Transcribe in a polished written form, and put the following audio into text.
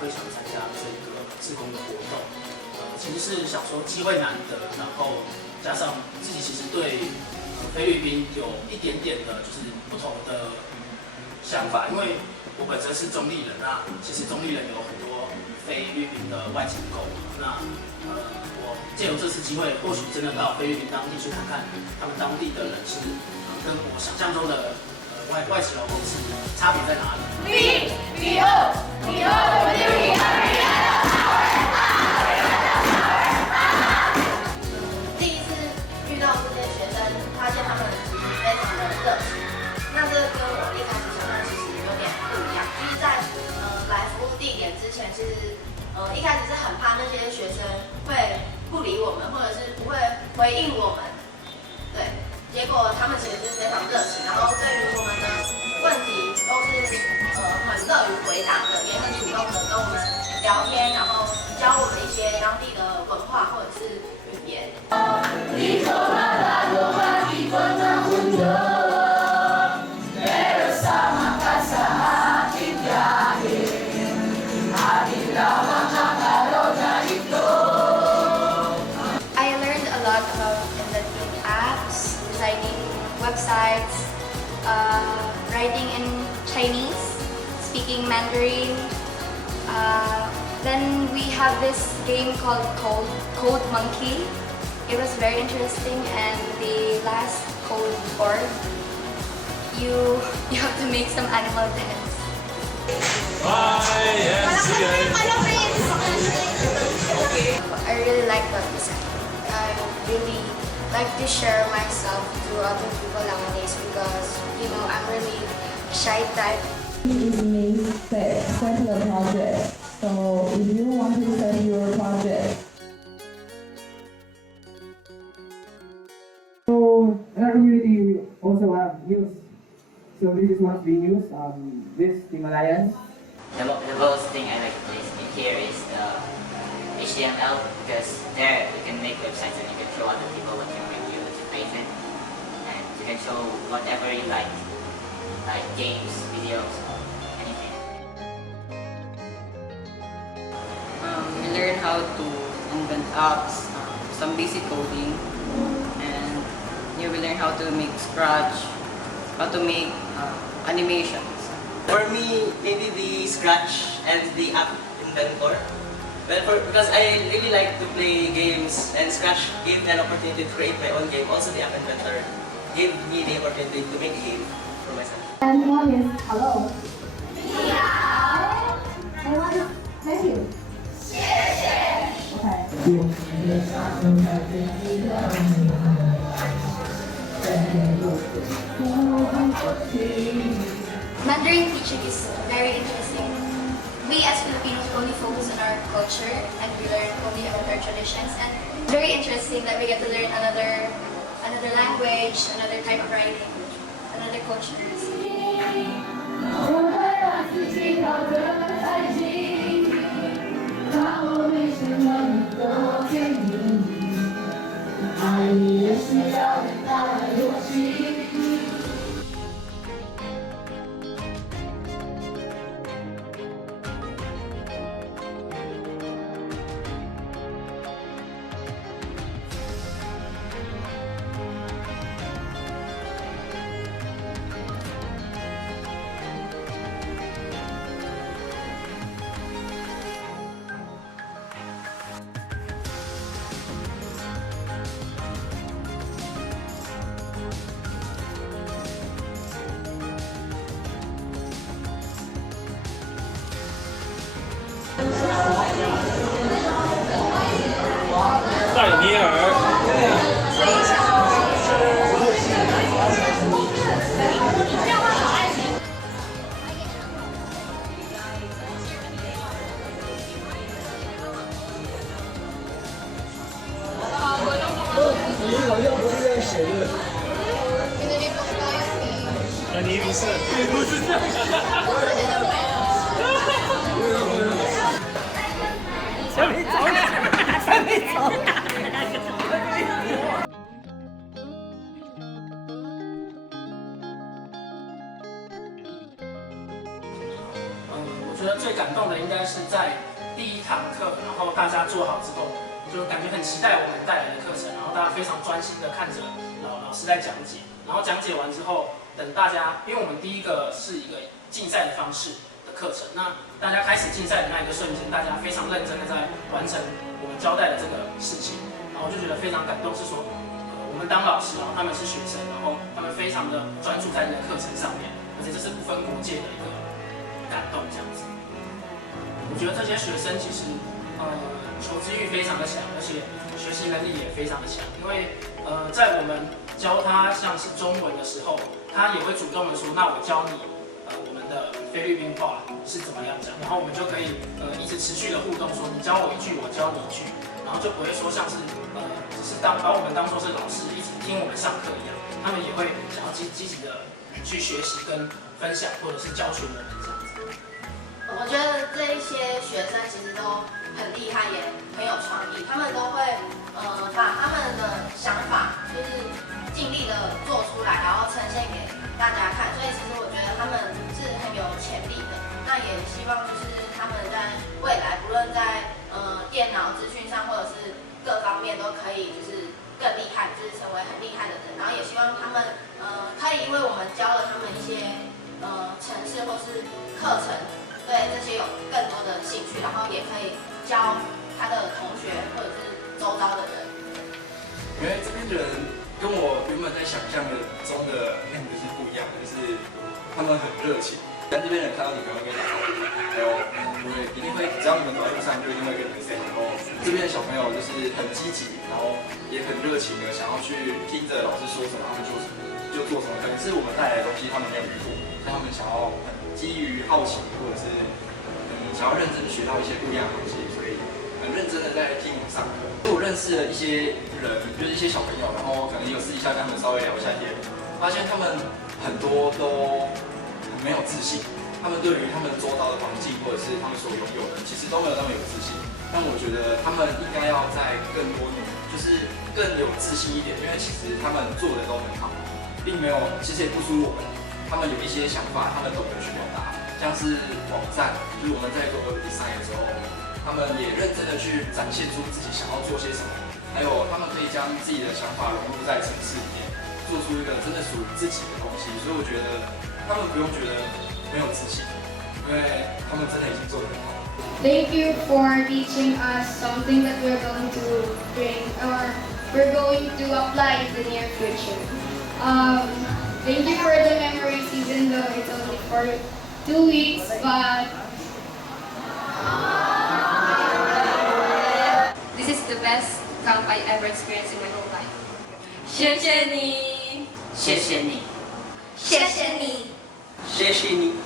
会想参加这个志工的活动。其实是想说机会难得，然后加上自己其实对菲律宾有一点点的就是不同的想法，因为我本身是中立人啊，其实中立人有很多菲律宾的外籍工，那我借由这次机会，或许真的到菲律宾当地去看看，他们当地的人是跟我想象中的外籍劳工是差别在哪里。第一次遇到这些学生，发现他们其实非常的热情，那这跟我一开始想象其实有点不一样。就是在来服务地点之前，其实一开始是很怕那些学生会不理我们，或者是不会回应我们，对。结果他们其实是非常热情，然后对于我们的问题都是很乐于回答的，也很主动的跟我们聊天，然后教我们一些当地的文化或者是语言。I learned a lot about inventing apps, designing websites, writing in Chinese, speaking Mandarin. Then we have this game called Code Monkey. It was very interesting, and the last code board, you have to make some animal dance. I really like what we said. I really like to share myself to other people nowadays because, you know, I'm really shy type. It means set the project. So if you want to set your project. So our community also have news. So this is one of the news. This Himalayan. The most thing I like in here is the HTML because there you can make websites and you can show other people what you make you create it, and you can show whatever you like games, videos, anything. We learn how to invent apps, some basic coding, and you will learn how to make Scratch, how to make animations. For me, maybe the Scratch and the App Inventor. Well, because I really like to play games, and Scratch gave me an opportunity to create my own game. Also, the App Inventor gave me the opportunity to make a game for myself. And one is hello. And one is thank you. Mandarin teaching is very interesting. We as Filipinos only focus on our culture and we learn only about our traditions, and it's very interesting that we get to learn another language, another type of writing, another cultures.我觉得最感动的应该是在第一堂课，然后大家做好之后，就感觉很期待我们带来的课程，然后大家非常专心的看着老师在讲解，然后讲解完之后，等大家，因为我们第一个是一个竞赛的方式的课程，那大家开始竞赛的那一个瞬间，大家非常认真的在完成我们交代的这个事情，然后我就觉得非常感动，是说，我们当老师，然后他们是学生，然后他们非常的专注在这个课程上面，而且这是不分国界的一个感动这样子。我觉得这些学生其实，求知欲非常的强，而且学习能力也非常的强。因为，在我们教他像是中文的时候，他也会主动的说，那我教你，我们的菲律宾话是怎么样讲，然后我们就可以，一直持续的互动，说你教我一句，我教你一句，然后就不会说像是，只是把我们当作是老师，一直听我们上课一样，他们也会想要积极的去学习跟分享，或者是教学我们这样子。我觉得这一些学生其实都很厉害，也很有创意。他们都会把他们的想法就是尽力的做出来，然后呈现给大家看。所以其实我觉得他们是很有潜力的。那也希望就是他们在未来，不论在电脑资讯上或者是各方面都可以就是更厉害，就是成为很厉害的人。然后也希望他们可以因为我们教了他们一些程式或是课程。对这些有更多的兴趣，然后也可以教他的同学或者是周遭的人。因为这边的人跟我原本在想象中的样子是不一样的，就是他们很热情，但这边人看到你可能会跟你打招呼，还有一定会，只要你们走在路上就一定会跟你们 say hello。这边的小朋友就是很积极，然后也很热情的想要去听着老师说什么，他们就做什么，可能是我们带来的东西他们没有遇过，所以他们想要基于好奇，或者是想要认真学到一些不一样的东西，所以很认真的在听我们上课。我认识了一些人，就是一些小朋友，然后可能有私底下跟他们稍微聊一下天，发现他们很多都很没有自信，他们对于他们周遭的环境或者是他们所拥有的，其实都没有那么有自信。但我觉得他们应该要在更多就是更有自信一点，因为其实他们做的都很好，并没有，其实也不输我们。他们有一些想法，他们懂得去表达，像是网站，就是我们在做 design 的时候，他们也认真的去展现出自己想要做些什么，还有他们可以将自己的想法融入在城市里面，做出一个真的属于自己的东西。所以我觉得他们不用觉得没有自信，因为他们真的已经做得很好。Thank you for teaching us something that we're going to bring or we're going to apply in the near future. Thank you for the memories, even though it's only for 2 weeks, but this is the best camp I ever experienced in my whole life. 谢谢你，谢谢你，谢谢你，谢谢你。